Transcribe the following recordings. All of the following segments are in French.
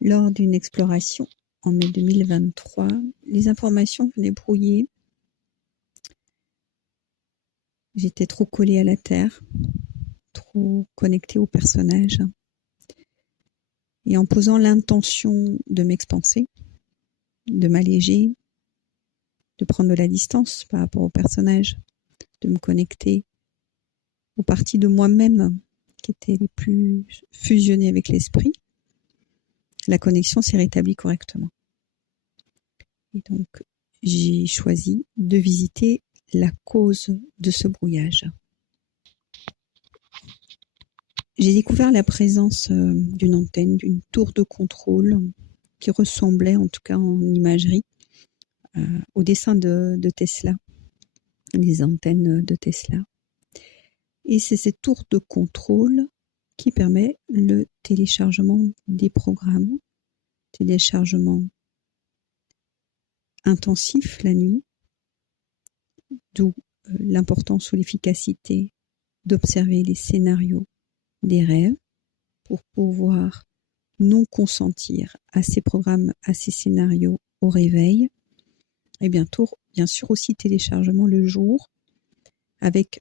Lors d'une exploration en mai 2023, les informations venaient brouiller. J'étais trop collée à la terre, trop connectée au personnage. Et en posant l'intention de m'expanser, de m'alléger, de prendre de la distance par rapport au personnage, de me connecter aux parties de moi-même qui étaient les plus fusionnées avec l'esprit, la connexion s'est rétablie correctement. Et donc, j'ai choisi de visiter la cause de ce brouillage. J'ai découvert la présence d'une antenne, d'une tour de contrôle qui ressemblait, en tout cas en imagerie, au dessin de Tesla, les antennes de Tesla. Et c'est cette tour de contrôle qui permet le téléchargement des programmes, téléchargement intensif la nuit, d'où l'importance ou l'efficacité d'observer les scénarios des rêves pour pouvoir non consentir à ces programmes, à ces scénarios au réveil. Et bientôt, bien sûr aussi téléchargement le jour avec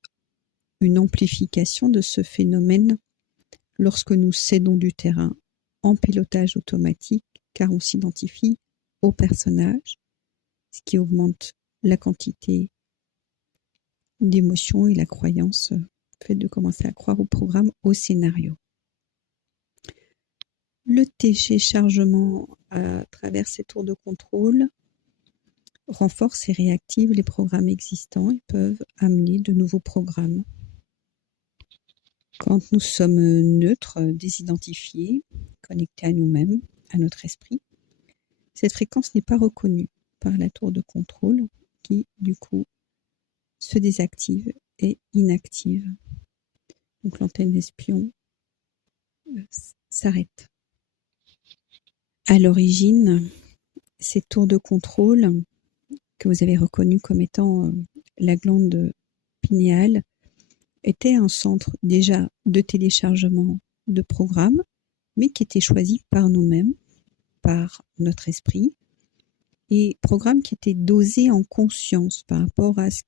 une amplification de ce phénomène lorsque nous cédons du terrain en pilotage automatique car on s'identifie au personnage, ce qui augmente la quantité d'émotions et la croyance, le fait de commencer à croire au programme, au scénario. Le téléchargement à travers ces tours de contrôle renforce et réactive les programmes existants et peuvent amener de nouveaux programmes. Quand nous sommes neutres, désidentifiés, connectés à nous-mêmes, à notre esprit, cette fréquence n'est pas reconnue par la tour de contrôle qui, du coup, se désactive et inactive. Donc l'antenne espion s'arrête. À l'origine, cette tour de contrôle que vous avez reconnue comme étant la glande pinéale était un centre déjà de téléchargement de programmes, mais qui était choisi par nous-mêmes, par notre esprit, et programmes qui étaient dosés en conscience par rapport à ce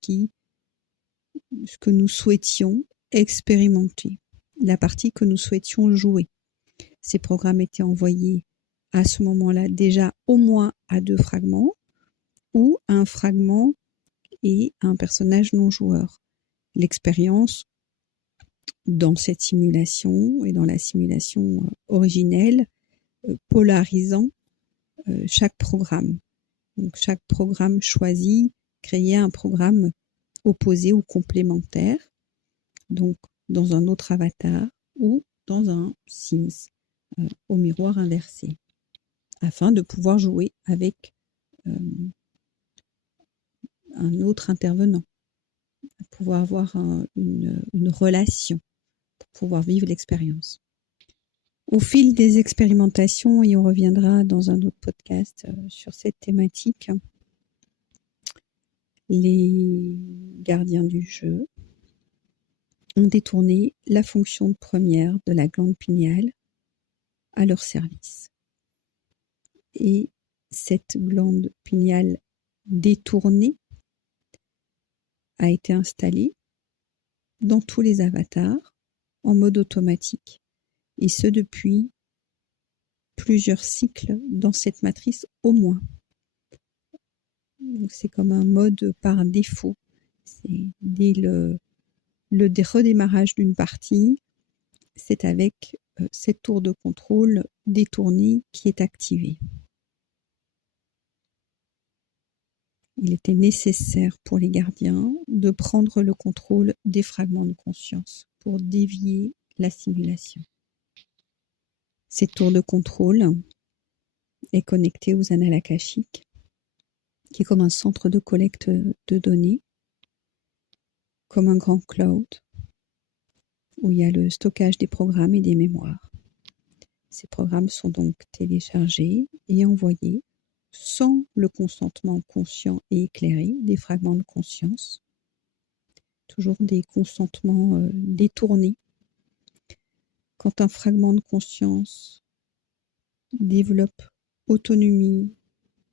que nous souhaitions expérimenter, la partie que nous souhaitions jouer. Ces programmes étaient envoyés à ce moment-là déjà au moins à 2 fragments ou à un fragment et un personnage non joueur. L'expérience dans cette simulation et dans la simulation originelle, polarisant chaque programme. Donc chaque programme choisi créait un programme opposé ou complémentaire, donc dans un autre avatar ou dans un Sims au miroir inversé, afin de pouvoir jouer avec un autre intervenant, pouvoir avoir une relation, pour pouvoir vivre l'expérience. Au fil des expérimentations, et on reviendra dans un autre podcast sur cette thématique, les gardiens du jeu ont détourné la fonction première de la glande pinéale à leur service. Et cette glande pinéale détournée a été installée dans tous les avatars en mode automatique, et ce depuis plusieurs cycles dans cette matrice au moins. Donc c'est comme un mode par défaut. C'est dès le redémarrage d'une partie, c'est avec cette tour de contrôle détournée qui est activée. Il était nécessaire pour les gardiens de prendre le contrôle des fragments de conscience pour dévier la simulation. Cette tour de contrôle est connectée aux annales akashiques, qui est comme un centre de collecte de données, comme un grand cloud, où il y a le stockage des programmes et des mémoires. Ces programmes sont donc téléchargés et envoyés sans le consentement conscient et éclairé des fragments de conscience, toujours des consentements détournés. Quand un fragment de conscience développe autonomie,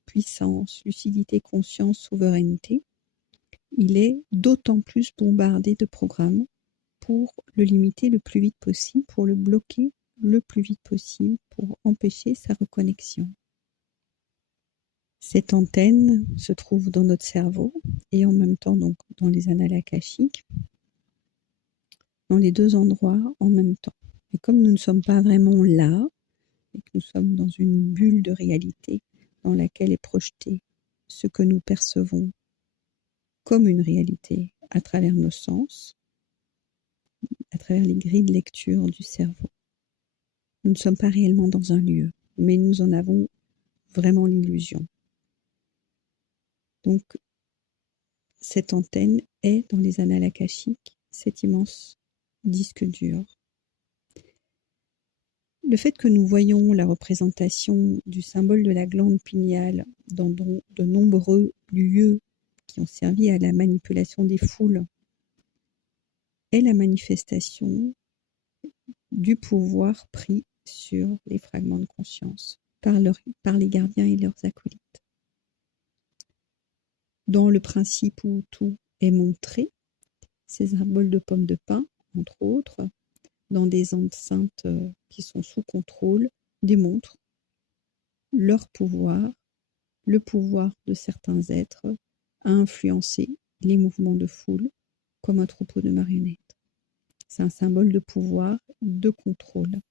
puissance, lucidité, conscience, souveraineté, il est d'autant plus bombardé de programmes pour le limiter le plus vite possible, pour le bloquer le plus vite possible, pour empêcher sa reconnexion. Cette antenne se trouve dans notre cerveau et en même temps donc dans les annales akashiques, dans les deux endroits en même temps. Et comme nous ne sommes pas vraiment là, et que nous sommes dans une bulle de réalité dans laquelle est projeté ce que nous percevons comme une réalité à travers nos sens, à travers les grilles de lecture du cerveau. Nous ne sommes pas réellement dans un lieu, mais nous en avons vraiment l'illusion. Donc, cette antenne est dans les annales akashiques, cet immense disque dur. Le fait que nous voyons la représentation du symbole de la glande pinéale dans de nombreux lieux qui ont servi à la manipulation des foules est la manifestation du pouvoir pris sur les fragments de conscience par les gardiens et leurs acolytes. Dans le principe où tout est montré, ces symboles de pommes de pin, entre autres, dans des enceintes qui sont sous contrôle, démontrent leur pouvoir, le pouvoir de certains êtres à influencer les mouvements de foule comme un troupeau de marionnettes. C'est un symbole de pouvoir, de contrôle,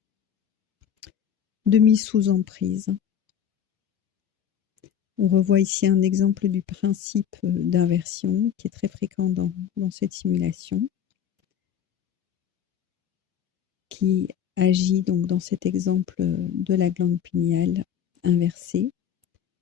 de mise sous emprise. On revoit ici un exemple du principe d'inversion qui est très fréquent dans cette simulation, qui agit donc dans cet exemple de la glande pinéale inversée,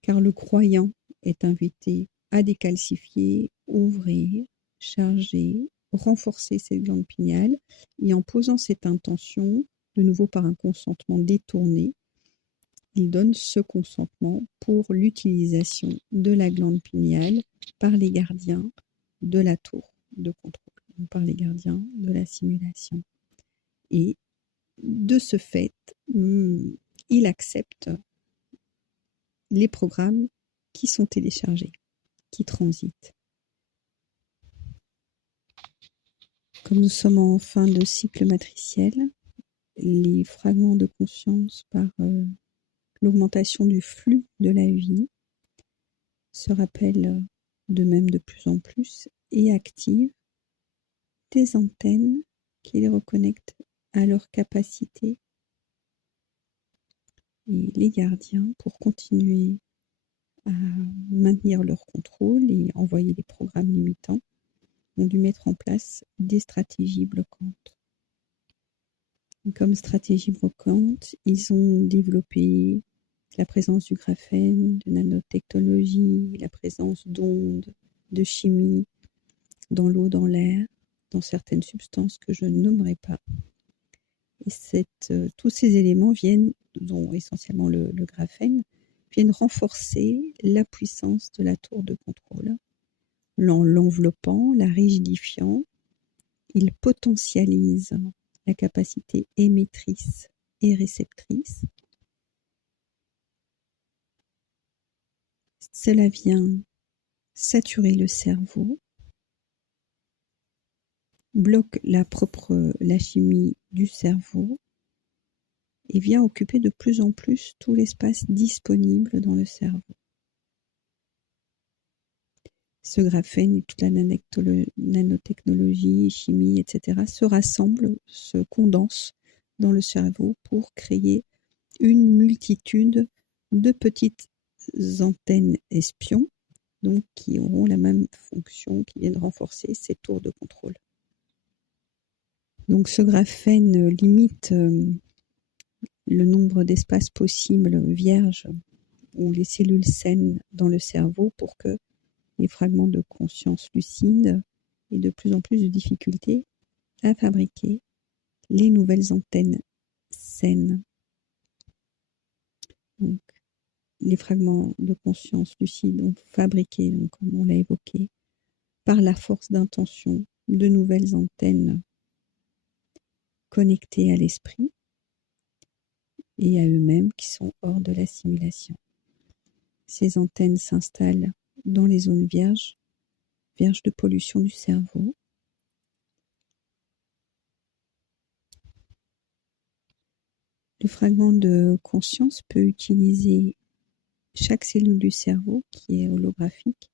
car le croyant est invité à décalcifier, ouvrir, charger, renforcer cette glande pinéale, et en posant cette intention, de nouveau par un consentement détourné, il donne ce consentement pour l'utilisation de la glande pinéale par les gardiens de la tour de contrôle, ou par les gardiens de la simulation. Et de ce fait, il accepte les programmes qui sont téléchargés, qui transitent. Comme nous sommes en fin de cycle matriciel, les fragments de conscience par l'augmentation du flux de la vie se rappellent de même de plus en plus et activent des antennes qui les reconnectent à leur capacité. Et les gardiens, pour continuer à maintenir leur contrôle et envoyer des programmes limitants, ont dû mettre en place des stratégies bloquantes. Et comme stratégie bloquante, ils ont développé la présence du graphène, de nanotechnologie, la présence d'ondes, de chimie dans l'eau, dans l'air, dans certaines substances que je ne nommerai pas. Et tous ces éléments viennent, dont essentiellement le graphène, viennent renforcer la puissance de la tour de contrôle. L'enveloppant, la rigidifiant, il potentialise la capacité émettrice et réceptrice. Cela vient saturer le cerveau, bloque la chimie du cerveau et vient occuper de plus en plus tout l'espace disponible dans le cerveau. Ce graphène et toute la nanotechnologie, chimie, etc. se rassemblent, se condensent dans le cerveau pour créer une multitude de petites antennes espions, donc qui auront la même fonction, qui viennent renforcer ces tours de contrôle. Donc ce graphène limite le nombre d'espaces possibles vierges ou les cellules saines dans le cerveau pour que les fragments de conscience lucide aient de plus en plus de difficultés à fabriquer les nouvelles antennes saines. Donc, les fragments de conscience lucide ont fabriqué, donc, comme on l'a évoqué, par la force d'intention, de nouvelles antennes connectées à l'esprit. et à eux-mêmes qui sont hors de la simulation. Ces antennes s'installent dans les zones vierges de pollution du cerveau. Le fragment de conscience peut utiliser chaque cellule du cerveau qui est holographique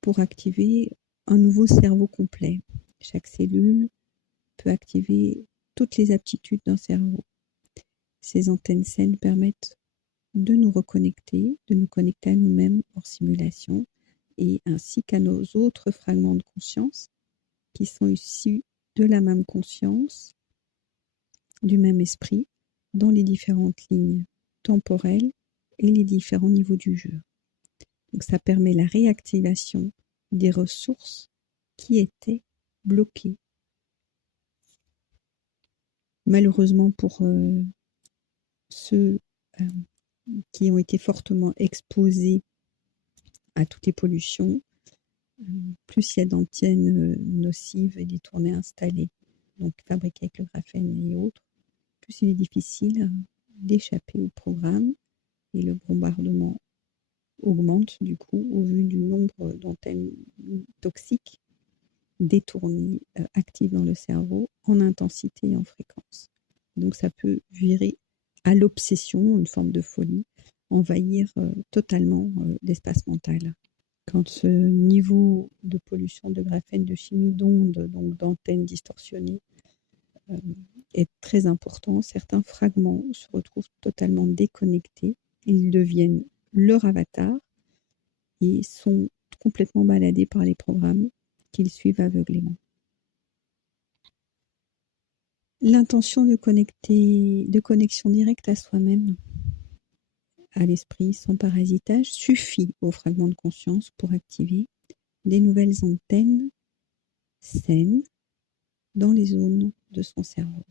pour activer un nouveau cerveau complet. Chaque cellule peut activer toutes les aptitudes d'un cerveau. Ces antennes saines permettent de nous reconnecter, de nous connecter à nous-mêmes hors simulation et ainsi qu'à nos autres fragments de conscience qui sont issus de la même conscience, du même esprit, dans les différentes lignes temporelles et les différents niveaux du jeu. Donc ça permet la réactivation des ressources qui étaient bloquées. Malheureusement pour ceux qui ont été fortement exposés à toutes les pollutions, plus il y a d'antennes nocives et détournées installées, donc fabriquées avec le graphène et autres, plus il est difficile d'échapper au programme et le bombardement augmente du coup au vu du nombre d'antennes toxiques détournées, actives dans le cerveau en intensité et en fréquence. Donc ça peut virer à l'obsession, une forme de folie, envahir totalement l'espace mental. Quand ce niveau de pollution de graphène, de chimie d'ondes, donc d'antennes distorsionnées, est très important, certains fragments se retrouvent totalement déconnectés, ils deviennent leur avatar et sont complètement baladés par les programmes qu'ils suivent aveuglément. L'intention de connexion directe à soi-même, à l'esprit, sans parasitage, suffit au fragment de conscience pour activer des nouvelles antennes saines dans les zones de son cerveau.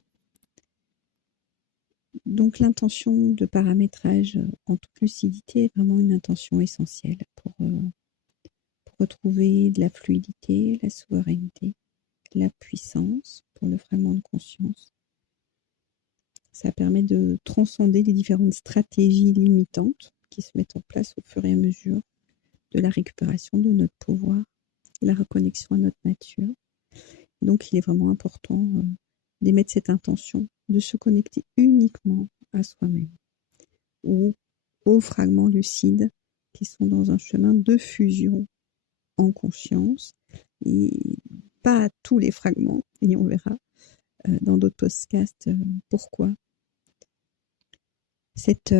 Donc l'intention de paramétrage en toute lucidité est vraiment une intention essentielle pour retrouver de la fluidité, la souveraineté, la puissance pour le fragment de conscience. Ça permet de transcender les différentes stratégies limitantes qui se mettent en place au fur et à mesure de la récupération de notre pouvoir, la reconnexion à notre nature. Donc il est vraiment important d'émettre cette intention de se connecter uniquement à soi-même ou aux fragments lucides qui sont dans un chemin de fusion en conscience et pas à tous les fragments, et on verra dans d'autres podcasts pourquoi. Cette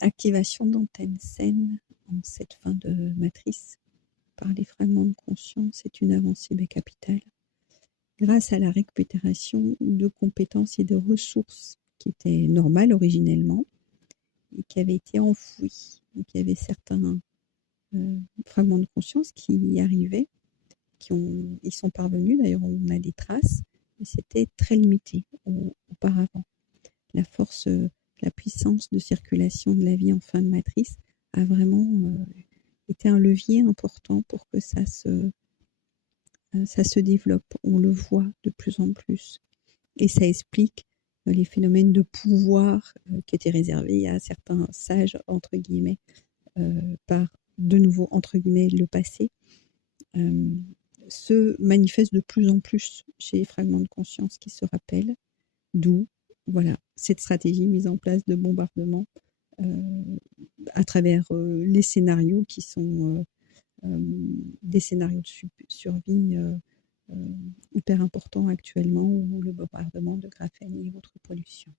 activation d'antennes saines en cette fin de matrice par les fragments de conscience est une avancée capitale. Grâce à la récupération de compétences et de ressources qui étaient normales originellement et qui avaient été enfouies. Donc il y avait certains fragments de conscience qui y arrivaient, ils sont parvenus, d'ailleurs on a des traces, mais c'était très limité auparavant. La force, la puissance de circulation de la vie en fin de matrice a vraiment été un levier important pour que ça se développe. On le voit de plus en plus. Et ça explique les phénomènes de pouvoir qui étaient réservés à certains sages, entre guillemets, par, de nouveau, entre guillemets, le passé, se manifestent de plus en plus chez les fragments de conscience qui se rappellent, d'où voilà, cette stratégie mise en place de bombardement à travers les scénarios qui sont des scénarios de survie hyper importants actuellement, ou le bombardement de graphène et autres pollutions.